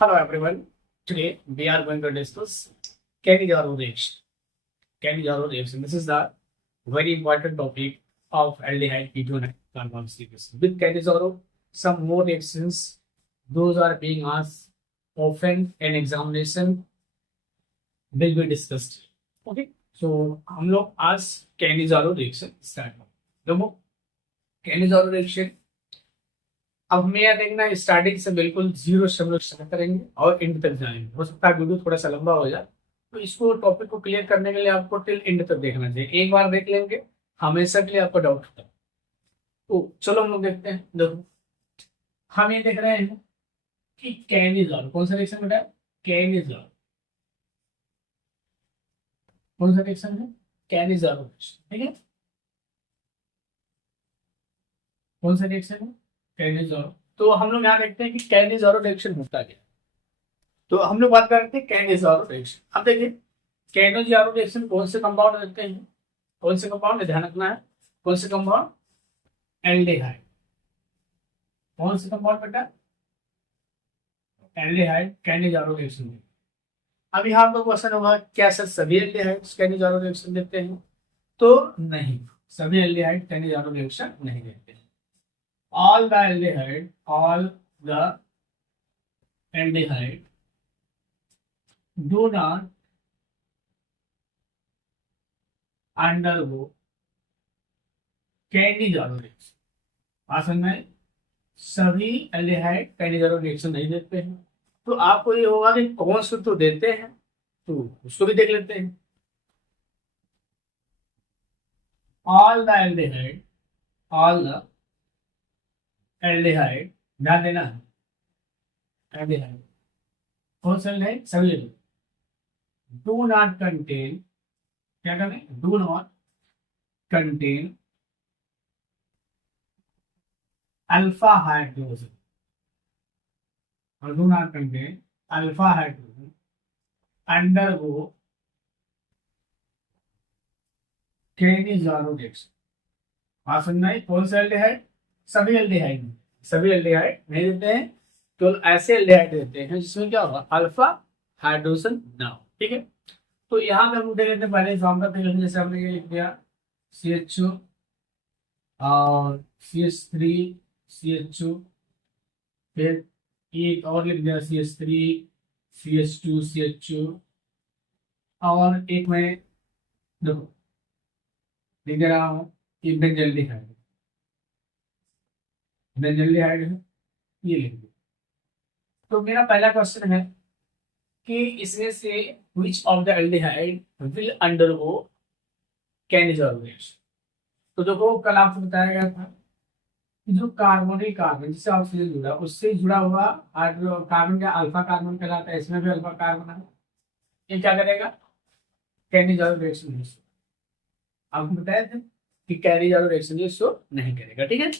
Hello everyone. Today we are going to discuss Cannizzaro reaction. Cannizzaro reaction. This is the very important topic of aldehyde ketone compound series. With Cannizzaro, some more reactions. Those are being asked often in examination will be discussed. Okay. So हम लोग आज Cannizzaro reaction start देखो Cannizzaro reaction अब हमें यह देखना है starting से बिल्कुल जीरो से हम लोग स्टार्ट करेंगे और एंड तक जाएंगे। हो सकता है वीडियो थोड़ा सा लंबा हो जाए, तो इसको टॉपिक को क्लियर करने के लिए आपको टिल एंड तक देखना चाहिए। एक बार देख लेंगे हमेशा के लिए आपको डाउट होता है। तो चलो हम लोग देखते हैं। देखो हम ये देख रहे हैं कि कैनिज़ारो कौन सा रिएक्शन बेटा? कैनिज़ारो कौन सा रिएक्शन है? कैनिज़ारो ठीक है। कौन सा रिएक्शन है? कैनिज़ारो। तो हम लोग यहाँ देखते हैं कि कैनिज़ारो रिएक्शन होता क्या। तो हम लोग बात करते हैं कैनिज़ारो रिएक्शन। अब देखिए कैनिज़ारो रिएक्शन कौन से कंपाउंड देते हैं? कौन से कंपाउंड ध्यान रखना है। कौन से कंपाउंड? एल्डिहाइड। कौन से कंपाउंड बेटा? Aldehyde Cannizzaro reaction. अब यहाँ पर क्वेश्चन होगा क्या सर सभी एल्डिहाइड्स कैनिज़ारो रिएक्शन देते हैं? तो नहीं, सभी एल्डिहाइड कैनिज़ारो रिएक्शन नहीं देते हैं। all the aldehyde do not undergo Cannizzaro reaction. आसन में सभी एल्डिहाइड कैनिज़ारो रिएक्शन नहीं देते हैं। तो आपको ये होगा कि कौन से तो देते हैं, तो उसको भी देख लेते हैं। all the एल्डिहाइड ध्यान देना है। एल्डिहाइड कौन सा एल्डिहाइड? सभी डू नॉट कंटेन, क्या करें? Do not contain alpha hydrogen और do not contain alpha hydrogen undergo Cannizzaro reaction. आप समझना है कौन सा एल्डिहाइड? सभी एल्डिहाइड नहीं देते हैं, केवल ऐसे एल्डिहाइड देते हैं जिसमें क्या होगा? अल्फा हाइड्रोजन ना हो। ठीक है। तो यहाँ पे हम देख लेते हैं, पहले एग्जाम्पल देख लेते, जैसे हमने ये लिख दिया CHO और CH3 CHO, फिर एक और लिख दिया CH3 CH2 CHO, और एक में देखो लिख दे रहा हूँ ये बेंजल्डिहाइड है, ये लिख दिया। तो मेरा पहला क्वेश्चन है कि इसमें से which of the aldehyde will undergo Cannizzaro reaction. तो देखो कल आपको बताया गया था कि जो कार्बोनिक कार्बन जिससे ऑक्सीजन जुड़ा उससे जुड़ा हुआ कार्बन का अल्फा कार्बन कहलाता है। इसमें भी अल्फा कार्बन है। ये क्या करेगा? Cannizzaro reaction. आपको बताया था कि कैनिज़ारो रिएक्शन जो नहीं करेगा। ठीक है।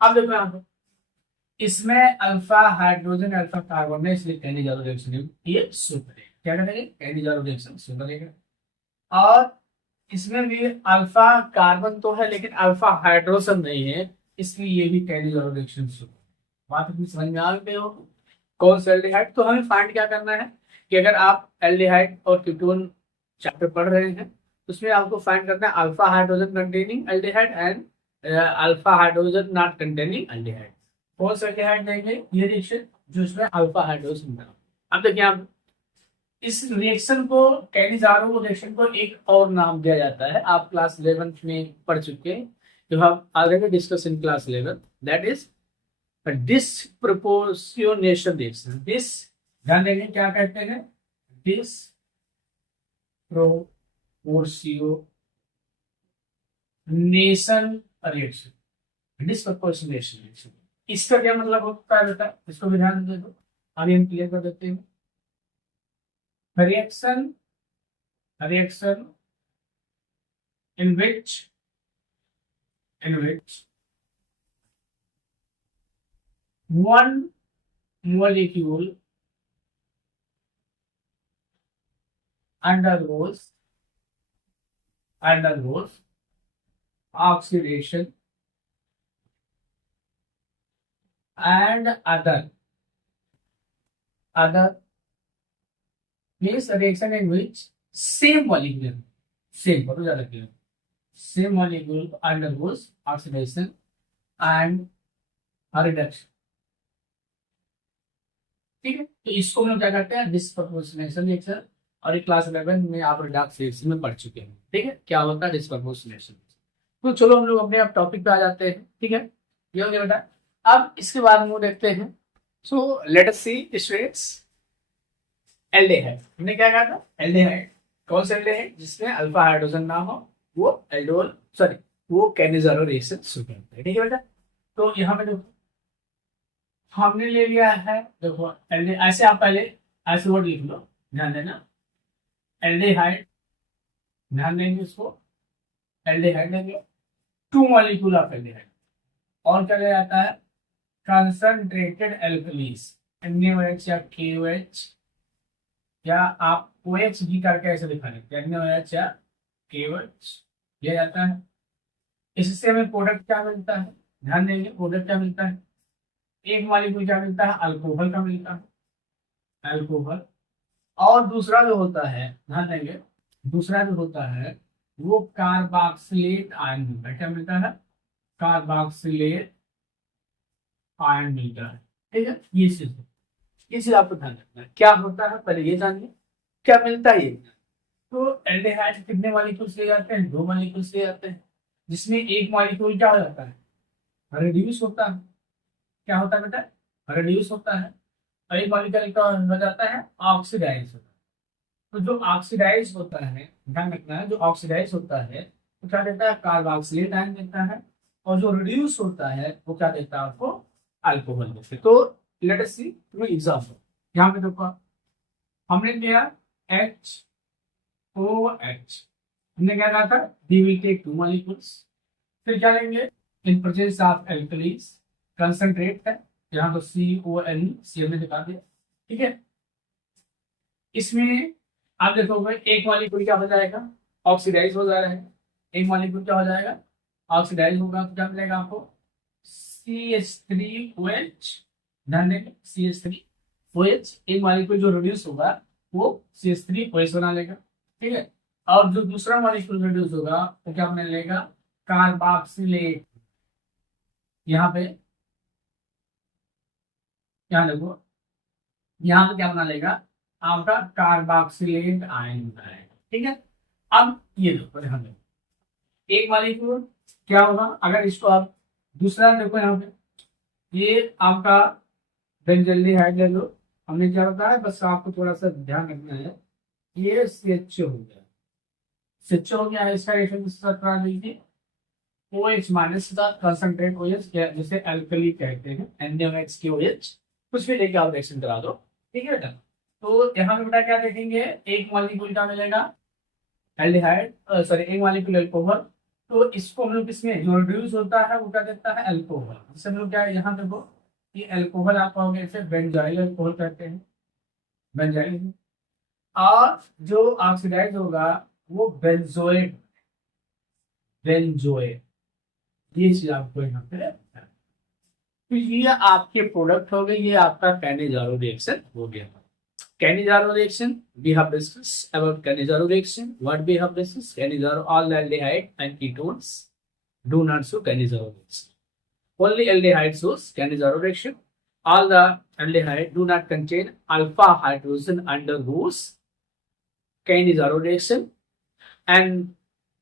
अब देखो यहाँ पर इसमें अल्फा हाइड्रोजन अल्फा कार्बन है, इसलिए कैनिज़ारो रिएक्शन ये शो करेगा। क्या करेगा? कैनिज़ारो रिएक्शन शो करेगा। और इसमें भी अल्फा कार्बन तो है लेकिन अल्फा हाइड्रोजन नहीं है, इसलिए ये भी कैनिज़ारो रिएक्शन शो करेगा। बात अपनी समझ में आ गई हो? कौन सा एल्डिहाइड? तो हमें फाइंड क्या करना है कि अगर आप एल्डिहाइड और कीटोन चैप्टर पढ़ रहे हैं तो उसमें आपको फाइंड करना है alpha hydrogen containing aldehyde and alpha hydrogen not containing aldehyde. कौन सा एल्डिहाइड देंगे? ये रिएक्शन जो इसमें अल्फा हाइड्रोजन बना। अब देखिए आप इस रिएक्शन को कैनिज़ारो रिएक्शन को एक और नाम दिया जाता है, आप क्लास 11 में पढ़ चुके हैं, जो हम already discuss in class 11, that is disproportionation reaction. This ध्यान देंगे क्या कहते हैं? Disproportionation reaction. डिसप्रोपोर्शनेशन रिएक्शन इसका क्या मतलब होता है बेटा? इसको भी ध्यान दे दो, आगे हम क्लियर कर देते हैं। reaction in which one molecule undergoes oxidation and other other means reaction in which same molecule, same बहुत ज्यादा clear, same molecule undergoes oxidation and reduction. ठीक है, तो इसको हम लोग क्या करते हैं, डिस्प्रपोर्शनेशन रिएक्शन, और एक क्लास 11 में आप रिडक्स रिएक्शन में पढ़ चुके हैं। ठीक है, क्या होता है डिस्प्रपोर्शनेशन। तो चलो हम लोग अपने आप टॉपिक पे आ जाते हैं। ठीक है, ये हो गया बेटा। अब इसके बाद हम लोग देखते हैं, सो लेट अस सी स्टूडेंट्स एल्डेहाइड। हमने क्या कहा था, एल्डेहाइड, कौन सा एल्डेहाइड जिसमें अल्फा हाइड्रोजन ना हो, वो एल्डोल सॉरी वो कैनिजारो रिएक्शन शुरू करता है। ठीक है बेटा, तो यहाँ पे देखो हमने ले लिया है, देखो एल्डे, ऐसे आप पहले ऐसे वर्ड लिख लो, ध्यान देना, एल्डेहाइड, ध्यान देंगे इसको, एल्डेहाइड लेंगे, 2 मॉलिक्यूल ऑफ एल्डेहाइड, और क्या लिया जाता है, कंसंट्रेटेड एल्कलीज, NaOH या KOH, या आप OH भी करके ऐसे दिखा देते हैं, NaOH या KOH लिया जाता है। इससे हमें प्रोडक्ट क्या मिलता है, ध्यान देंगे, प्रोडक्ट क्या मिलता है, एक मॉलिक्यूल क्या मिलता है, अल्कोहल का मिलता है, अल्कोहल। और दूसरा जो होता है, ध्यान देंगे, दूसरा जो होता है वो कार्बोक्सिलेट आयन मिलता है, क्या मिलता है, कार्बोक्सिलेट आयन मिलता है। ठीक है, ये चीज आपको ध्यान रखना है, क्या होता है पहले ये जानिए, क्या मिलता है ये। तो एल्डिहाइड कितने मॉलिक्यूल्स ले जाते हैं, 2 मॉलिक्यूल्स ले जाते हैं, जिसमें एक मॉलिक्यूल क्या हो जाता है, रिड्यूस होता है, क्या होता है बेटा, रिड्यूस होता है, और एक मॉलिक्यूल का हो जाता है ऑक्सीडाइज होता है। तो जो ऑक्सीडाइज होता है, ध्यान रखना है, जो ऑक्सीडाइज होता है वो क्या देता है, कार्बोक्सिलेट आयन देता है, और जो रिड्यूस होता है वो क्या देता है आपको, अल्कोहल देते हैं। तो लेट अस सी एग्जांपल, यहाँ पे देखो हमने लिया HOH, हमने क्या कहा था, वी विल टेक 2 मॉलिक्यूल्स, फिर क्या लेंगे, in presence of alkalis, concentrate है यहाँ तो CON, सी हमने दिखा दिया। ठीक है, इसमें आप देखोगे एक मॉलिक्यूल क्या हो जाएगा, ऑक्सीडाइज हो जा रहा है, एक मॉलिक्यूल क्या हो जाएगा, ऑक्सीडाइज होगा, तो क्या मिलेगा आपको, CH3OH, ध्यान देंगे CH3OH, एक मॉलिक्यूल जो रिड्यूस होगा वो CH3OH बना लेगा। ठीक है, और जो दूसरा मॉलिक्यूल रिड्यूस होगा वो क्या बना लेगा, कार्बोक्सिलेट, यहाँ पे क्या देखो, यहाँ पे क्या बना लेगा, आपका कार्बोक्सिलेट आयन बनाएगा। ठीक है, अब ये देखो, ध्यान देखो, एक मॉलिक्यूल क्या होगा, अगर इसको आप दूसरा देखो, यहाँ पे ये आपका बेंजल्डिहाइड ले लो, हमने क्या बताया, बस आपको थोड़ा सा ध्यान रखना है, ये CHO हो गया, CHO हो गया है, इसका रिएक्शन किसके साथ करा लीजिए, OH माइनस के साथ, कंसंट्रेट OH, जिसे अल्कली कहते हैं, NaOH की OH, कुछ भी लेके आप रिएक्शन करा दो। ठीक है बेटा, तो यहाँ पे बेटा क्या देखेंगे, एक मॉलिक्यूल का मिलेगा एल्डिहाइड, सॉरी एक मॉलिक्यूल अल्कोहल, तो इसको हम लोग इसमें जो रिड्यूस होता है वो क्या देता है, अल्कोहल, जिसे हम लोग क्या, यहाँ देखो ये अल्कोहल आपका हो गया, इसे बेंजाइल अल्कोहल कहते हैं, बेंजाइल। और जो ऑक्सीडाइज होगा वो बेंजोएट, बेंजोएट, ये चीज आपको यहाँ पे, तो ये आपके प्रोडक्ट हो गए, ये आपका कैनिजारो रिएक्शन हो गया। Cannizzaro reaction, we have discussed about Cannizzaro reaction. What we have discussed, Cannizzaro, all the aldehyde and ketones do not show Cannizzaro reaction. Only aldehyde shows Cannizzaro reaction. All the aldehyde do not contain alpha hydrogen undergoes Cannizzaro reaction. And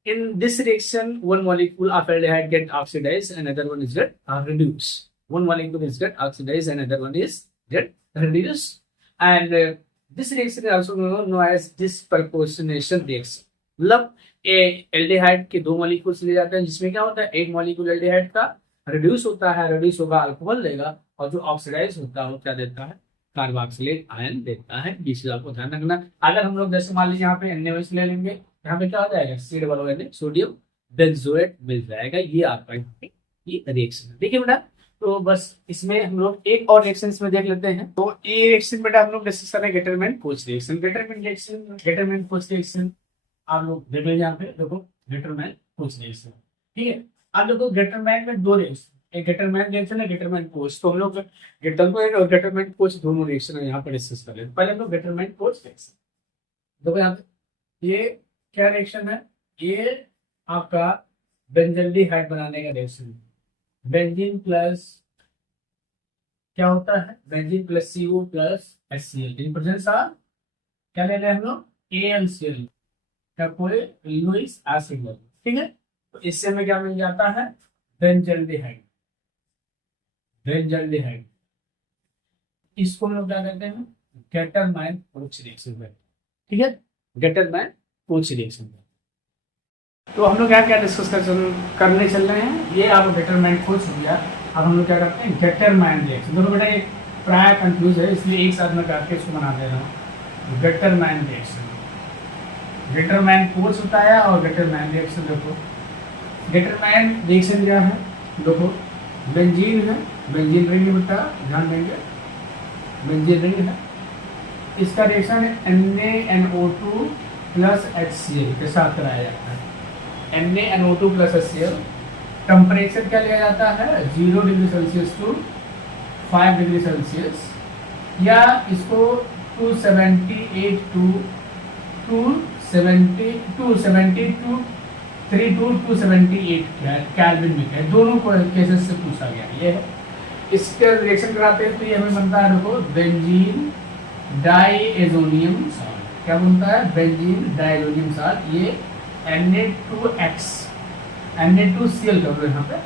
in this reaction, one molecule of aldehyde get oxidized, another one is get reduced. One molecule is get oxidized, another one is get reduced. And this reaction is also known as disproportionation reaction. मतलब aldehyde के 2 molecules ले जाते हैं, जिसमें क्या होता है, एक मॉलिक्यूल एल्डिहाइड का रिड्यूस होता है, रिड्यूस होगा अल्कोहल देगा, और जो ऑक्सीडाइज होता है वो क्या देता है, कार्बोक्सिलेट आयन देता है। ये चीज आपको ध्यान रखना। अगर हम लोग जैसे मान लीजिए यहाँ पे NaOH ले लेंगे, यहाँ पे क्या हो जाएगा, C=Na, सोडियम बेंजोएट मिल जाएगा। ये आपका यहाँ पे ये रिएक्शन है। देखिए बेटा, तो बस इसमें हम लोग एक और रिएक्शन में देख लेते हैं। तो ये रिएक्शन बेटा हम लोग डिस्कस करें Gattermann post reaction, Gattermann post reaction आप लोग देख लीजिए, यहाँ पे देखो गेटरमैन पोस्ट रिएक्शन। ठीक है, अब देखो गेटरमैन में 2 रिएक्शन, एक गेटरमैन रिएक्शन है, गेटरमैन कोच। तो हम लोग गेटरमैन और गेटरमैन कोच दोनों रिएक्शन है यहाँ पर डिस्कस कर रहे हैं। पहले हम लोग गेटरमैन कोच रिएक्शन, देखो यहाँ पे ये क्या रिएक्शन है, ये आपका बेंजल्डिहाइड बनाने का रिएक्शन है। बेंजीन प्लस क्या होता है, benzene plus CO plus HCl in presence of क्या ले रहे हैं हम लोग, AlCl का कोई लुईस एसिड। ठीक है, तो इससे हमें क्या मिल जाता है, बेंजल्डिहाइड। बेंजल्डिहाइड इसको हम लोग क्या कहते हैं, गेटरमैन कोच रिएक्शन में। ठीक है, गेटरमैन कोच रिएक्शन में। तो हम लोग क्या क्या डिस्कस करने चल रहे हैं, ये आप गेटरमैन कोच हो गया। अब हम लोग क्या करते हैं, गेटरमैन रिएक्शन। देखो बेटा ये प्राय कंफ्यूज है, इसलिए एक साथ में करके इसको बना दे रहा हूँ। गेटरमैन रिएक्शन, गेटरमैन कोच होता है और गेटरमैन रिएक्शन। देखो गेटरमैन रिएक्शन क्या है, देखो बेंजीन है, बेंजीन रिंग बेटा ध्यान देंगे, बेंजीन रिंग है। इसका रिएक्शन NaNO2 प्लस HCl के साथ कराया जाता है। NaNO2 प्लस HCl टेम्परेचर क्या लिया जाता है, 0 degree Celsius to 5 degree Celsius, या इसको 278 टू 278 कैल्विन में है। दोनों को केसेस से पूछा गया ये है। इसके रिएक्शन कराते हैं तो ये हमें बनता है, देखो बेंजीन डाइएजोनियम सॉल्ट। क्या बनता है, बेंजीन डाइएजोनियम सॉल्ट। ये Na2X Na2Cl कर लो, यहाँ पे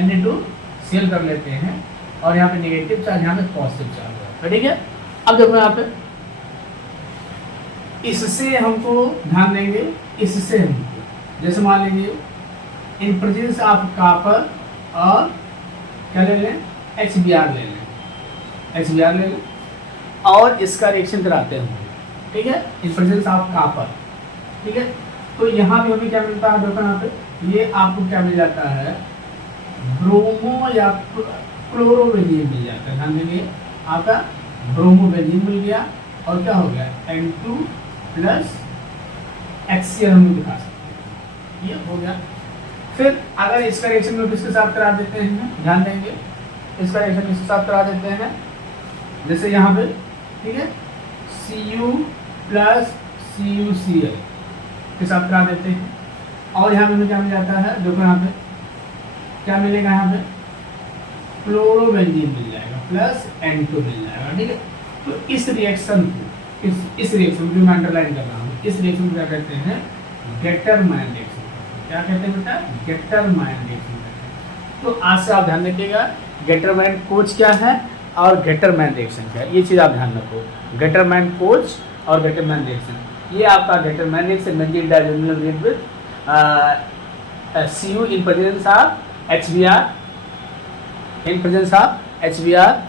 Na2Cl कर लेते हैं और यहाँ पे नेगेटिव चार्ज, यहाँ पे पॉजिटिव चार्ज है। ठीक है, अब देखो यहाँ पे इससे हमको ध्यान देंगे, इससे हमको जैसे मान लीजिए इन प्रेजेंस ऑफ कॉपर और क्या ले लें, HBr ले लें, HBr ले लें और इसका रिएक्शन कराते हैं। ठीक है, इन प्रेजेंस ऑफ कॉपर। ठीक है, तो यहाँ पे हमें क्या मिलता है, देखो यहाँ पे ये आपको क्या मिल जाता है, ब्रोमो या क्लोरोबेंजीन मिल जाता है। ध्यान देंगे, आपका ब्रोमोबेंजीन मिल गया और क्या हो गया, N2 प्लस HCl हम दिखा सकते हैं, ये हो गया। फिर अगर इसका रिएक्शन में किसके साथ करा देते हैं, ध्यान देंगे, इसका रिएक्शन किसके साथ करा देते हैं, जैसे यहाँ पे ठीक है Cu प्लस CuCl के साथ करा देते हैं और यहाँ पे हमें क्या मिल जाता है, देखो यहाँ पे क्या मिलेगा, यहाँ पे क्लोरोबेंजीन मिल जाएगा प्लस N2 मिल जाएगा। ठीक है, तो इस रिएक्शन को इस रिएक्शन को मैं अंडरलाइन कर रहा हूँ, इस रिएक्शन को क्या कहते हैं, गेटरमैन रिएक्शन। क्या कहते हैं बेटा, गेटरमैन रिएक्शन। तो आज से आप ध्यान रखिएगा गेटरमैन कोच क्या है और गेटरमैन रिएक्शन क्या है, ये चीज़ आप ध्यान रखो। गेटरमैन कोच और गेटरमैन रिएक्शन, ये आपका Gattermann reaction benzene diazonium react with Cu in presence of HBr, in presence of HBr